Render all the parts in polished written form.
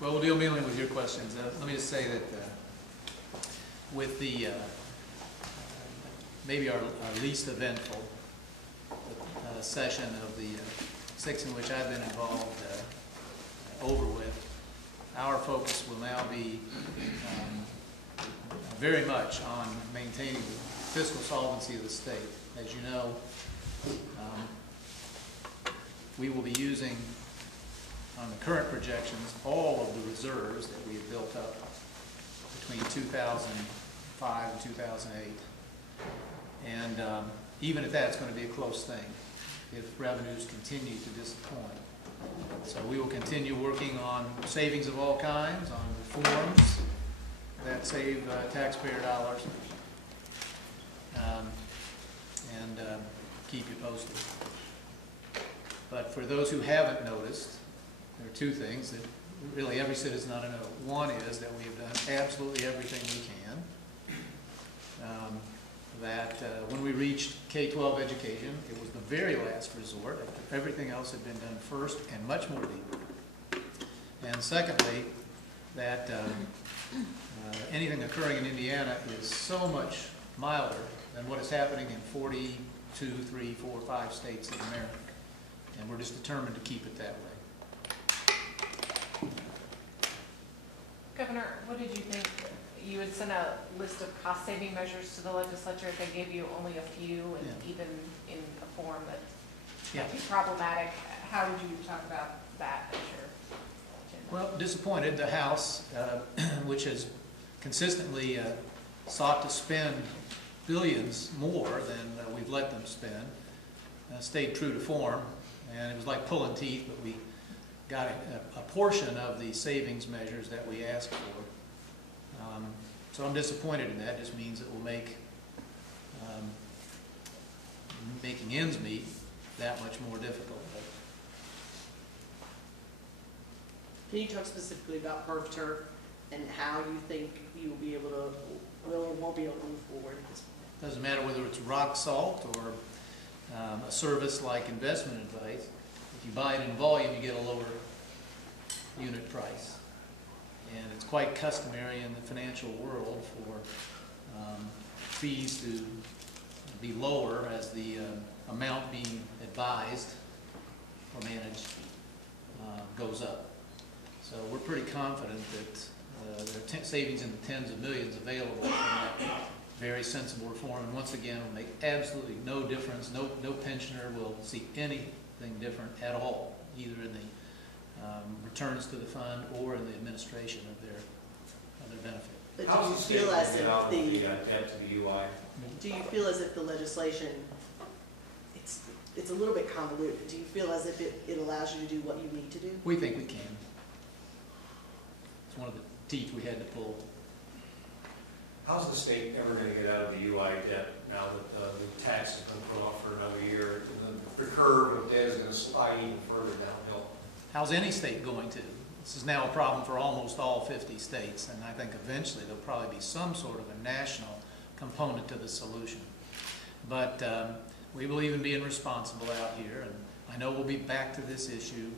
Well, we'll deal mainly with your questions. Let me just say that with the maybe our least eventful session of the 6 in which I've been involved over with, our focus will now be very much on maintaining the fiscal solvency of the state. As you know, we will be using, on the current projections, all of the reserves that we have built up between 2005 and 2008. And even at that, it's going to be a close thing if revenues continue to disappoint. So we will continue working on savings of all kinds, on reforms that save taxpayer dollars, and keep you posted. But for those who haven't noticed, there are two things that really every citizen ought to know. One is that we have done absolutely everything we can. When we reached K-12 education, it was the very last resort. Everything else had been done first and much more deeply. And secondly, that anything occurring in Indiana is so much milder than what is happening in 42, 3, 4, 5 states in America. And we're just determined to keep it that way. Governor, what did you think? You would send a list of cost-saving measures to the legislature if they gave you only a few, and even in a form that might be problematic. How would you talk about that at your agenda? Well, disappointed. The House, which has consistently sought to spend billions more than we've let them spend, stayed true to form, and it was like pulling teeth, but we got a portion of the savings measures that we asked for. So I'm disappointed in that. It just means it will make making ends meet that much more difficult. Can you talk specifically about perf turf and how you think you will be able to, will or won't be able to move forward at this point? Doesn't matter whether it's rock salt or a service like investment advice. If you buy it in volume, you get a lower unit price. And it's quite customary in the financial world for fees to be lower as the amount being advised or managed goes up. So we're pretty confident that there are savings in the tens of millions available from that very sensible reform. And once again, it will make absolutely no difference. No pensioner will see anything different at all, either in the returns to the fund or in the administration of their benefit. But do you feel as if the debt to the UI? do you feel as if the legislation, it's a little bit convoluted. Do you feel as if it allows you to do what you need to do? We think we can. It's one of the teeth we had to pull. How's the state ever going to get out of the UI debt now that the tax has been put off for another year? The curve of debt is going to slide even further downhill. How's any state going to? This is now a problem for almost all 50 states, and I think eventually there'll probably be some sort of a national component to the solution. But we believe in being responsible out here, and I know we'll be back to this issue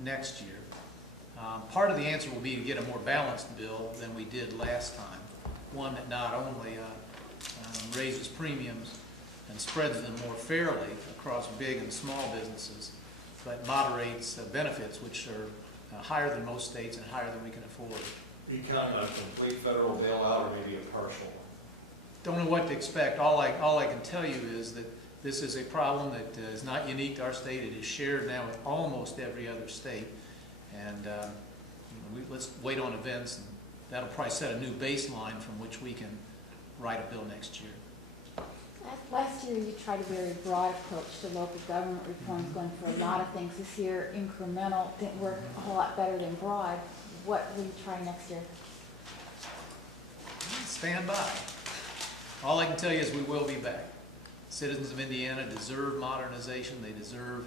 next year. Part of the answer will be to get a more balanced bill than we did last time, one that not only raises premiums and spreads them more fairly across big and small businesses, but moderates benefits, which are higher than most states and higher than we can afford. Are you counting on a complete federal bailout or maybe a partial? Don't know what to expect. All I can tell you is that this is a problem that is not unique to our state. It is shared now with almost every other state. And let's wait on events, and that'll probably set a new baseline from which we can write a bill next year. Last year you tried a very broad approach to local government reforms, going for a lot of things. This year, incremental didn't work a whole lot better than broad. What will you try next year? Stand by. All I can tell you is we will be back. Citizens of Indiana deserve modernization. They deserve,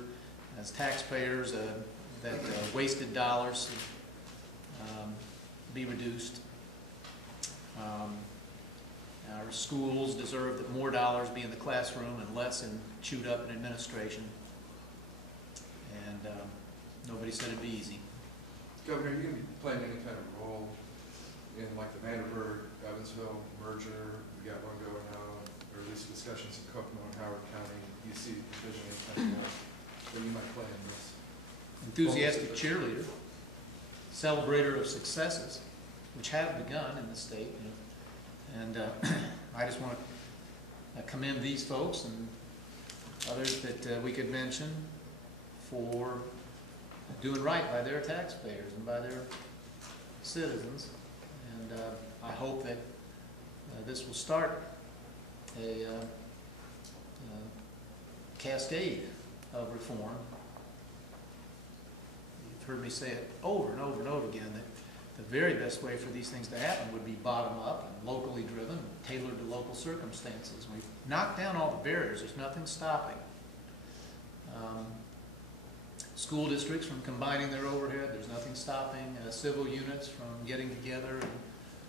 as taxpayers, that wasted dollars be reduced. Our schools deserve that more dollars be in the classroom and less chewed up in administration. And nobody said it'd be easy. Governor, are you gonna be playing any kind of role in like the Vanderburgh, Evansville merger? We got one going on, or at least discussions in Kokomo and Howard County. Do you see vision any kind of that you might play in this? Enthusiastic cheerleader, celebrator of successes, which have begun in the state. And I just want to commend these folks and others that we could mention for doing right by their taxpayers and by their citizens. And I hope that this will start a cascade of reform. You've heard me say it over and over and over again that the very best way for these things to happen would be bottom up and locally driven, tailored to local circumstances. We've knocked down all the barriers. There's nothing stopping school districts from combining their overhead. There's nothing stopping civil units from getting together in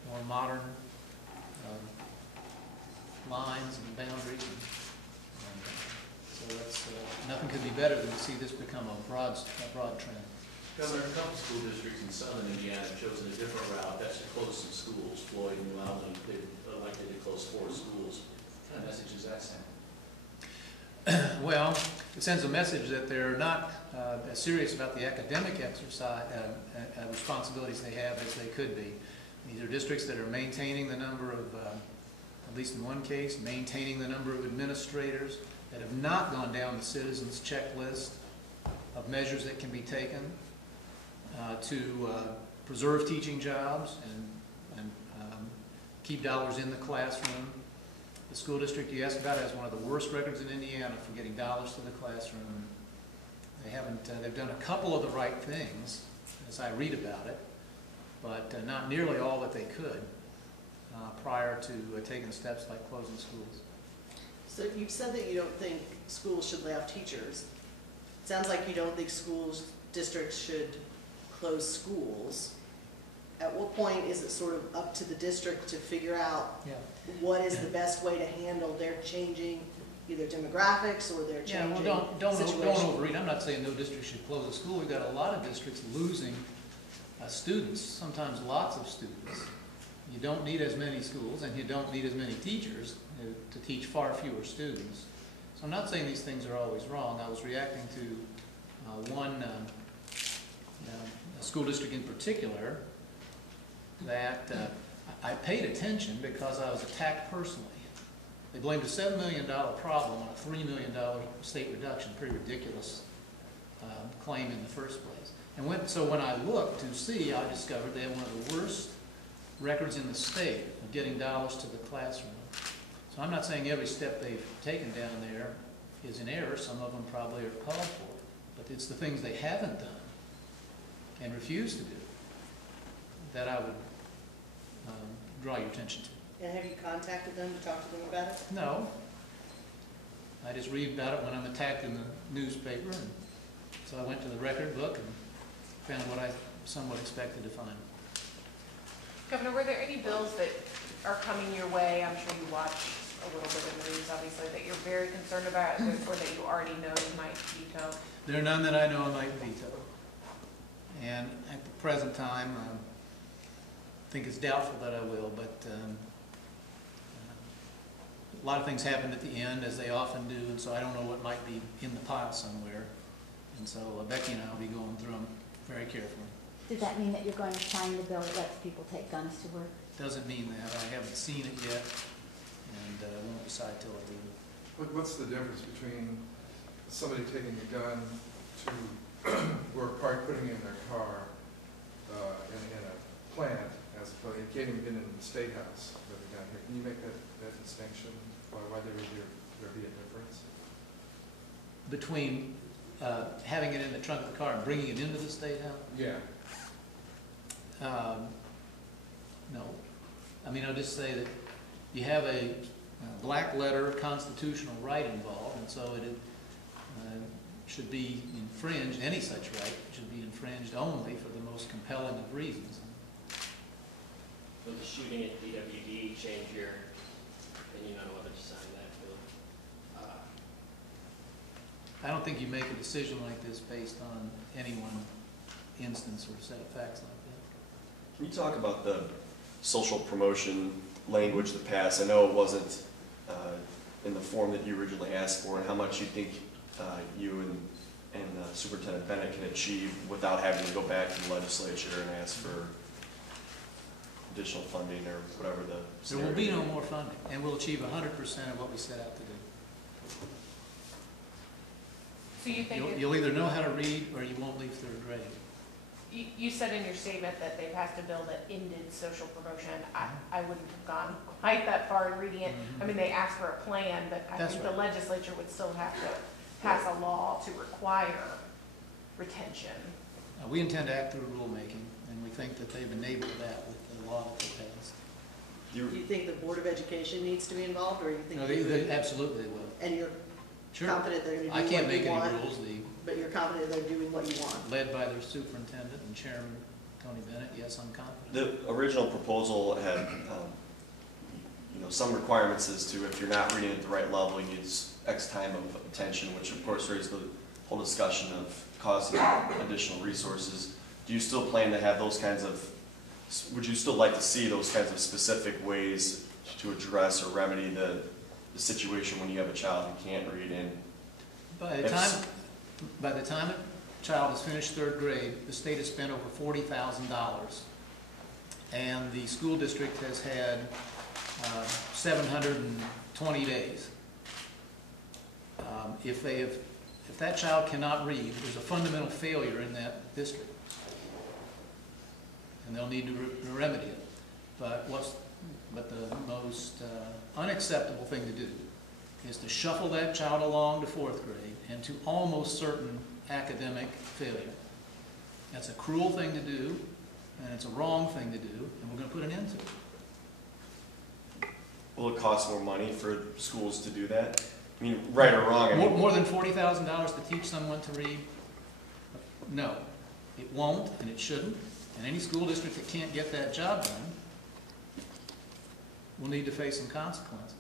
more modern lines and boundaries. And so that's, nothing could be better than to see this become a broad trend. Governor, a couple school districts in southern Indiana have chosen a different route. That's to close some schools. Floyd and New Albany, they elected to close 4 schools. What kind of message does that send? Well, it sends a message that they're not as serious about the academic exercise responsibilities they have as they could be. These are districts that are maintaining the number of, at least in one case, maintaining the number of administrators that have not gone down the citizens' checklist of measures that can be taken to preserve teaching jobs and keep dollars in the classroom. The school district you asked about has one of the worst records in Indiana for getting dollars to the classroom. They haven't, they've done a couple of the right things, as I read about it, but not nearly all that they could prior to taking steps like closing schools. So you've said that you don't think schools should lay off teachers. It sounds like you don't think districts should close schools. At what point is it sort of up to the district to figure out what is the best way to handle their changing either demographics or their changing situation? Don't overread. I'm not saying no district should close a school. We've got a lot of districts losing students, sometimes lots of students. You don't need as many schools and you don't need as many teachers to teach far fewer students. So I'm not saying these things are always wrong. I was reacting to one school district in particular that I paid attention because I was attacked personally. They blamed a $7 million problem on a $3 million state reduction, pretty ridiculous claim in the first place. And so when I looked to see, I discovered they had one of the worst records in the state of getting dollars to the classroom. So I'm not saying every step they've taken down there is in error. Some of them probably are called for. But it's the things they haven't done and refuse to do that I would draw your attention to. And have you contacted them to talk to them about it? No. I just read about it when I'm attacked in the newspaper. And so I went to the record book and found what I somewhat expected to find. Governor, were there any bills that are coming your way? I'm sure you watch a little bit of the news, obviously, that you're very concerned about or that you already know you might veto? There are none that I know I might veto. And at the present time, I think it's doubtful that I will, but a lot of things happen at the end, as they often do, and so I don't know what might be in the pile somewhere. And so Becky and I will be going through them very carefully. Does that mean that you're going to sign the bill that lets people take guns to work? Doesn't mean that. I haven't seen it yet, and won't decide till I do. What's the difference between somebody taking a gun to work, putting it in their car in a plant, as opposed to getting it in the state house with a gun here? Can you make that distinction? Why there be a difference? Between having it in the trunk of the car and bringing it into the state house? Yeah. No. I mean, I'll just say that you have a black letter constitutional right involved, and so it should be infringed, any such right should be infringed only for the most compelling of reasons. Will the shooting at DWD change your opinion on whether to sign that bill? I don't think you make a decision like this based on anyone instance or set of facts like that. Can you talk about the social promotion language that passed? I know it wasn't in the form that you originally asked for, and how much you think you and Superintendent Bennett can achieve without having to go back to the legislature and ask for additional funding or whatever the There will be no more funding, and we'll achieve 100% of what we set out to do. So you think, You'll either know how to read or you won't leave third grade. you said in your statement that they passed a bill that ended social promotion. I wouldn't have gone quite that far in reading it. I mean, they asked for a plan, but I That's think the right. legislature would still have to pass a law to require retention. We intend to act through rulemaking, and we think that they've enabled that with the law that they passed. Do you think the Board of Education needs to be involved, or you think? No, you would- they absolutely will. And you're Sure. confident they're gonna I do can't what make you any want, rules. but you're confident they're doing what you want? Led by their superintendent and chairman, Tony Bennett, yes, I'm confident. The original proposal had, some requirements as to if you're not reading at the right level, you need X time of attention, which of course raised the whole discussion of costing additional resources. Do you still plan to have those kinds of, would you still like to see those kinds of specific ways to address or remedy the situation when you have a child who can't read in? By the time a child has finished third grade, the state has spent over $40,000, and the school district has had 720 days. If that child cannot read, there's a fundamental failure in that district, and they'll need to remedy it. But the most unacceptable thing to do is to shuffle that child along to fourth grade and to almost certain academic failure. That's a cruel thing to do, and it's a wrong thing to do, and we're going to put an end to it. Will it cost more money for schools to do that? I mean, right or wrong? I mean, More than $40,000 to teach someone to read? No, it won't, and it shouldn't. And any school district that can't get that job done will need to face some consequences.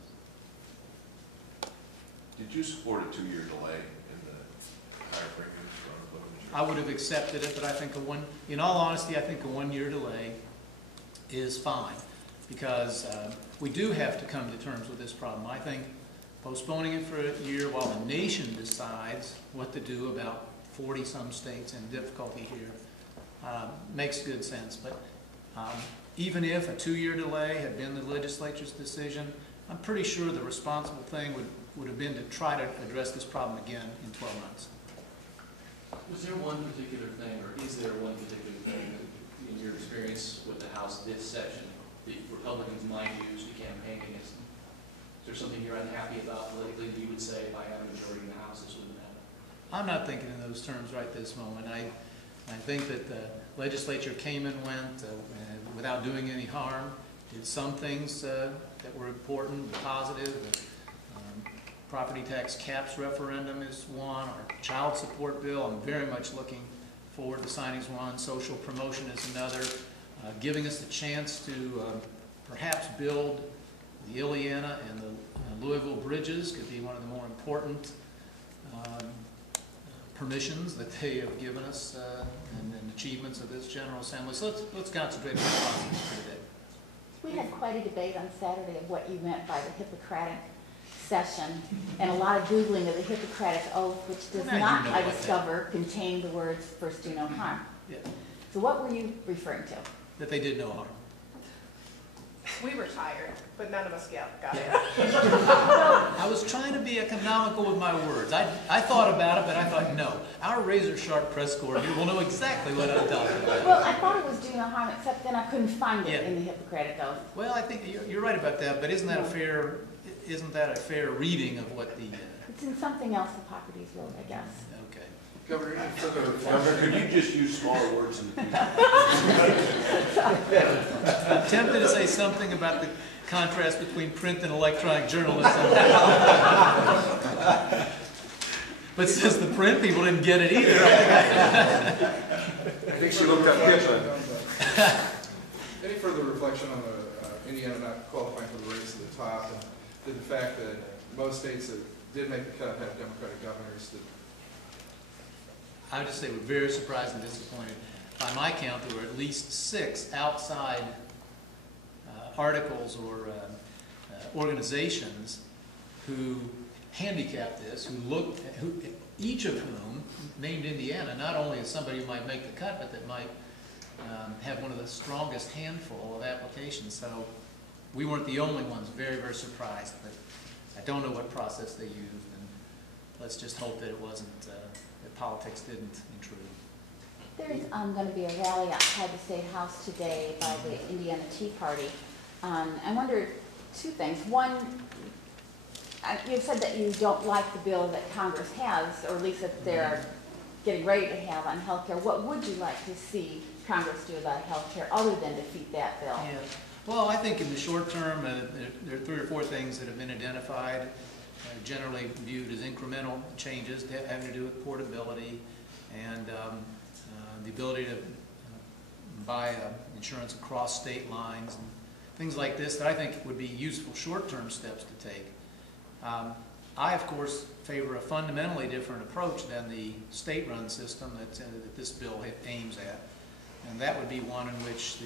Did you support a 2-year delay in the higher premiums for I would have accepted it, but I think in all honesty, I think a 1-year delay is fine, because we do have to come to terms with this problem. I think postponing it for a year while the nation decides what to do about 40-some states in difficulty here makes good sense. But even if a 2-year delay had been the legislature's decision, I'm pretty sure the responsible thing would have been to try to address this problem again in 12 months. Was there one particular thing, or is there one particular thing in your experience with the House this session that Republicans might use to campaign against them? Is there something you're unhappy about politically that you would say if I had a majority in the House, this wouldn't happen? I'm not thinking in those terms right this moment. I think that the legislature came and went without doing any harm, did some things that were important and positive. Property tax caps referendum is one. Our child support bill, I'm very much looking forward to signing one. Social promotion is another. Giving us the chance to perhaps build the Illiana and the Louisville bridges could be one of the more important permissions that they have given us and achievements of this General Assembly. So let's concentrate on the positives for today. We had quite a debate on Saturday of what you meant by the Hippocratic session, and a lot of Googling of the Hippocratic Oath, which does Now you not, know I what discover, contain the words "first do no harm." Yeah, So what were you referring to? that they did no harm. We were tired, but none of us got it. I was trying to be economical with my words. I thought about it, but I thought, no. Our razor-sharp press corps here will know exactly what I'm talking about. Well, I thought it was do no harm, except then I couldn't find it Yeah. in the Hippocratic Oath. Well, I think you're right about that, but isn't that a fair reading of what the, It's in something else Hippocrates wrote, I guess. okay. Governor, any further Governor, could you just use smaller words in the future? I'm tempted to say something about the contrast between print and electronic journalism. But since the print people didn't get it either, I think she looked up Giffen. Any further reflection on the Indiana not qualifying for the race at the top, and the fact that most states that did make the cut have Democratic governors? I would just say we're very surprised and disappointed. by my count, there were at least 6 outside articles or organizations who handicapped this, who each of whom named Indiana not only as somebody who might make the cut, but that might have one of the strongest handful of applications. So we weren't the only ones. Very, very surprised. But I don't know what process they used, and let's just hope that it wasn't, that politics didn't intrude. There's going to be a rally outside the State House today by the Indiana Tea Party. I wonder 2 things. One, you've said that you don't like the bill that Congress has, or at least that they're getting ready to have on health care. What would you like to see Congress do about health care other than defeat that bill? Yeah. Well, I think in the short term, there are 3 or 4 things that have been identified, generally viewed as incremental changes having to do with portability and the ability to buy insurance across state lines and things like this that I think would be useful short-term steps to take. I, of course, favor a fundamentally different approach than the state-run system that this bill aims at, and that would be one in which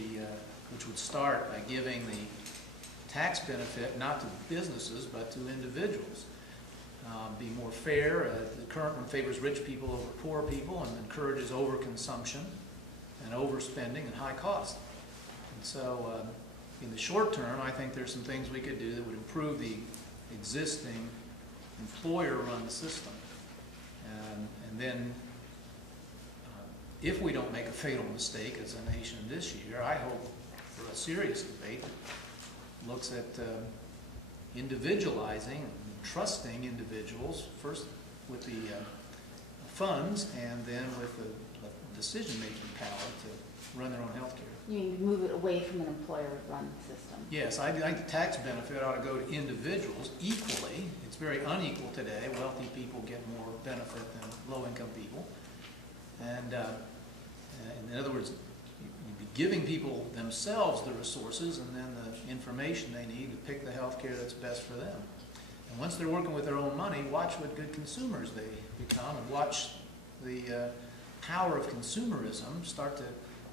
which would start by giving the tax benefit not to businesses but to individuals. Be more fair. The current one favors rich people over poor people and encourages overconsumption and overspending and high cost. And so in the short term, I think there's some things we could do that would improve the existing employer-run system. And then if we don't make a fatal mistake as a nation this year, I hope for a serious debate that looks at individualizing and trusting individuals, first with the funds and then with the decision-making power to run their own health care. You mean move it away from an employer-run system? Yes, I think the tax benefit ought to go to individuals equally. It's very unequal today. Wealthy people get more benefit than low-income people. And in other words, you'd be giving people themselves the resources and then the information they need to pick the health care that's best for them. And once they're working with their own money, watch what good consumers they become and watch the power of consumerism start to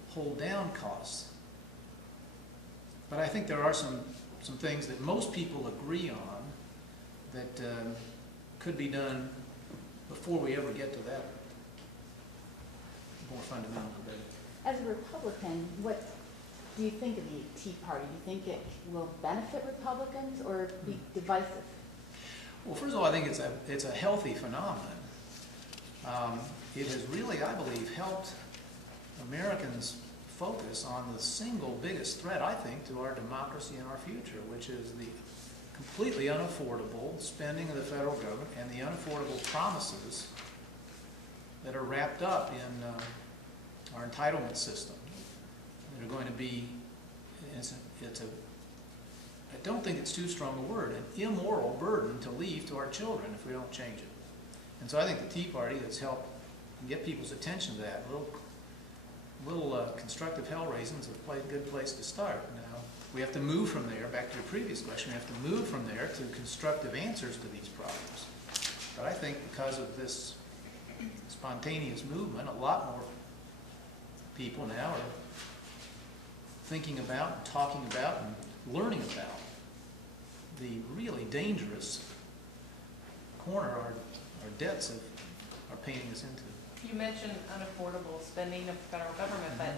hold down costs. But I think there are some things that most people agree on that could be done before we ever get to that more fundamental debate. As a Republican, what do you think of the Tea Party? Do you think it will benefit Republicans or be divisive? Well, first of all, I think it's a healthy phenomenon. It has really, I believe, helped Americans focus on the single biggest threat, I think, to our democracy and our future, which is the completely unaffordable spending of the federal government and the unaffordable promises that are wrapped up in our entitlement system. They're going to be, I don't think it's too strong a word, an immoral burden to leave to our children if we don't change it. And so I think the Tea Party has helped get people's attention to that. Little constructive hell raisins are a good place to start. Now, we have to move from there, back to your previous question, we have to move from there to constructive answers to these problems. But I think because of this spontaneous movement, a lot more people now are thinking about and talking about and learning about the really dangerous corner our debts are painting us into. You mentioned unaffordable spending of the federal government, but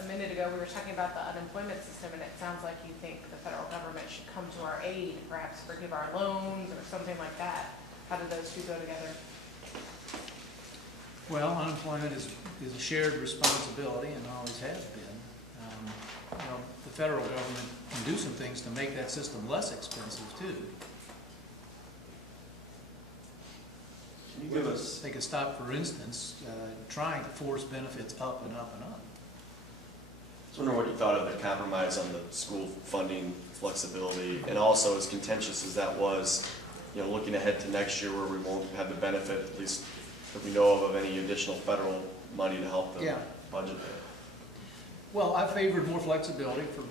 a minute ago we were talking about the unemployment system, and it sounds like you think the federal government should come to our aid, perhaps forgive our loans or something like that. How do those 2 go together? Well, unemployment is a shared responsibility and always has been. The federal government can do some things to make that system less expensive too. Can you give us? They could stop, for instance, trying to force benefits up and up and up. I was wondering what you thought of the compromise on the school funding flexibility, and also as contentious as that was, looking ahead to next year where we won't have the benefit, at least that we know of any additional federal money to help the budget there. Well, I favored more flexibility for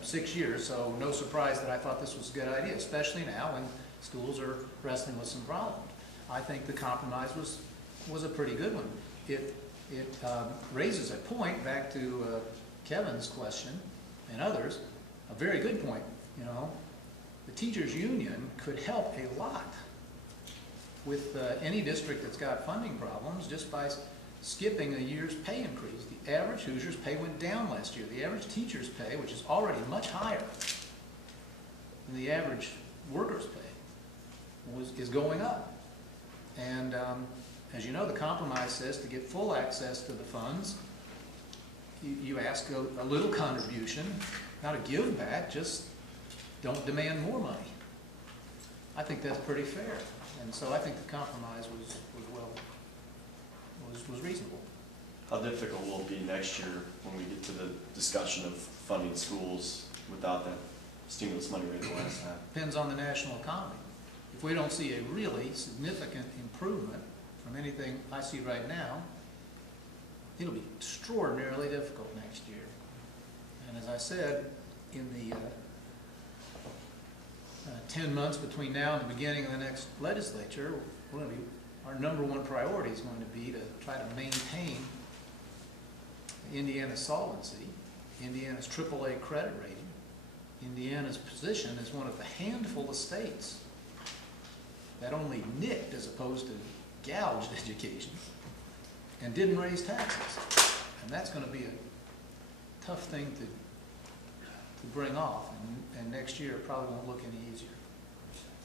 6 years, so no surprise that I thought this was a good idea, especially now when schools are wrestling with some problems. I think the compromise was a pretty good one. It it raises a point back to Kevin's question and others, a very good point, you know. The teachers' union could help a lot with any district that's got funding problems just by skipping a year's pay increase. The average Hoosiers pay went down last year. The average teacher's pay, which is already much higher than the average worker's pay, is going up. And as you know, the compromise says to get full access to the funds, you ask a little contribution, not a give back, just don't demand more money. I think that's pretty fair. And so I think the compromise was reasonable. How difficult will it be next year when we get to the discussion of funding schools without that stimulus money rate the last time? Depends on the national economy. If we don't see a really significant improvement from anything I see right now, it'll be extraordinarily difficult next year. And as I said, in the 10 months between now and the beginning of the next legislature, our number one priority is going to be to try to maintain Indiana's solvency, Indiana's AAA credit rating, Indiana's position as one of the handful of states that only nicked as opposed to gouged education and didn't raise taxes. And that's going to be a tough thing to bring off, and next year it probably won't look any easier.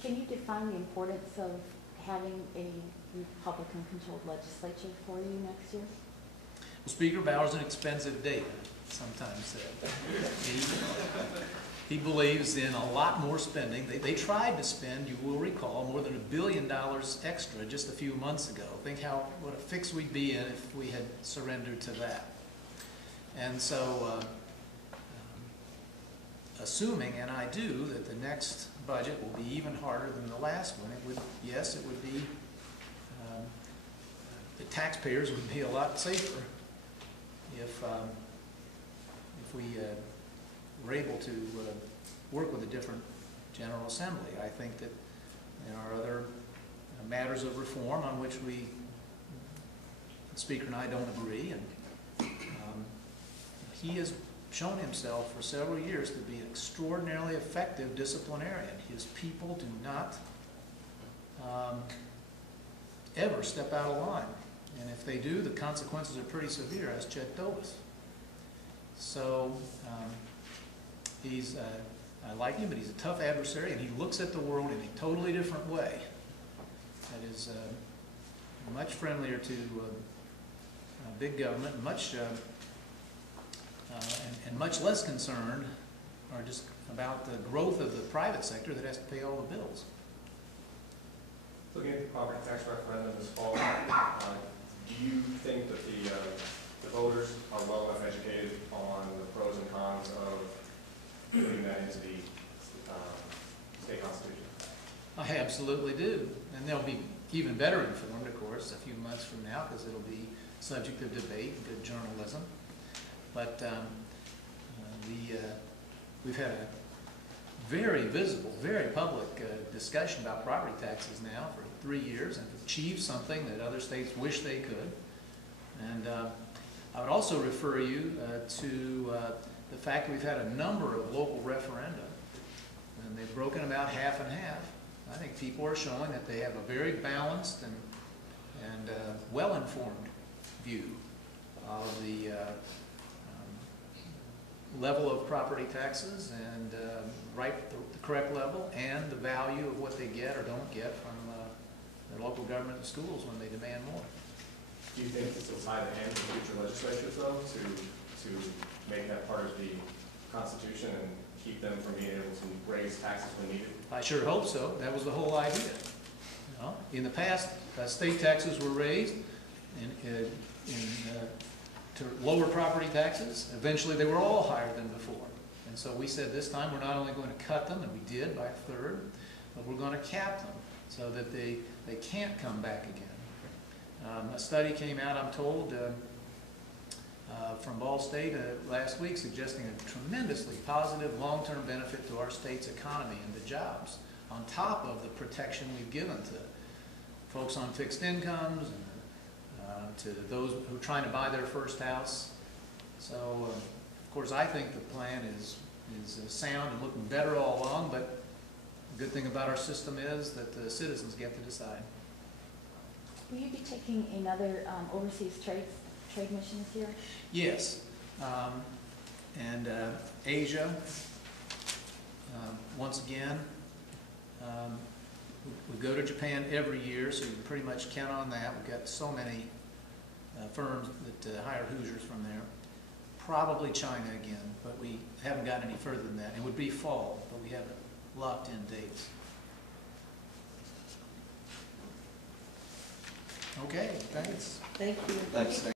Can you define the importance of having a Republican-controlled legislature for you next year? Well, Speaker Bowers, an expensive date, sometimes said. He believes in a lot more spending. They tried to spend, you will recall, more than $1 billion extra just a few months ago. Think what a fix we'd be in if we had surrendered to that. And so, assuming, and I do, that the next budget will be even harder than the last one, it would be, the taxpayers would be a lot safer if we were able to work with a different General Assembly. I think that there are other matters of reform on which the Speaker and I don't agree, and he has shown himself for several years to be an extraordinarily effective disciplinarian. His people do not ever step out of line. And if they do, the consequences are pretty severe, as Chet told us. So I like him, but he's a tough adversary, and he looks at the world in a totally different way. That is much friendlier to big government, much and much less concerned or just about the growth of the private sector that has to pay all the bills. Looking at the property tax referendum this fall, do you think that the voters are well enough educated on the pros and cons of putting that into the state constitution? I absolutely do. And they'll be even better informed, of course, a few months from now, because it'll be subject of debate and good journalism. But we've had a very visible, very public discussion about property taxes now for 3 years, and achieved something that other states wish they could. And I would also refer you to the fact that we've had a number of local referenda, and they've broken them out half and half. I think people are showing that they have a very balanced and well-informed view of the level of property taxes and the correct level and the value of what they get or don't get from their local government and schools when they demand more. Do you think this will tie the hands of future legislatures, though, to make that part of the Constitution and keep them from being able to raise taxes when needed? I sure hope so. That was the whole idea. You know, in the past, state taxes were raised to lower property taxes. Eventually, they were all higher than before. And so we said this time we're not only going to cut them, and we did by a third, but we're going to cap them so that they can't come back again. A study came out, I'm told, from Ball State last week suggesting a tremendously positive long-term benefit to our state's economy and the jobs, on top of the protection we've given to folks on fixed incomes and to those who are trying to buy their first house. So, of course, I think the plan is sound and looking better all along, but the good thing about our system is that the citizens get to decide. Will you be taking another overseas trade mission this year? Yes, and Asia, once again, we go to Japan every year, so you can pretty much count on that. We've got so many firms that hire Hoosiers from there. Probably China again, but we haven't gotten any further than that. It would be fall, but we haven't locked in dates. Okay, thanks. Thank you. Thanks.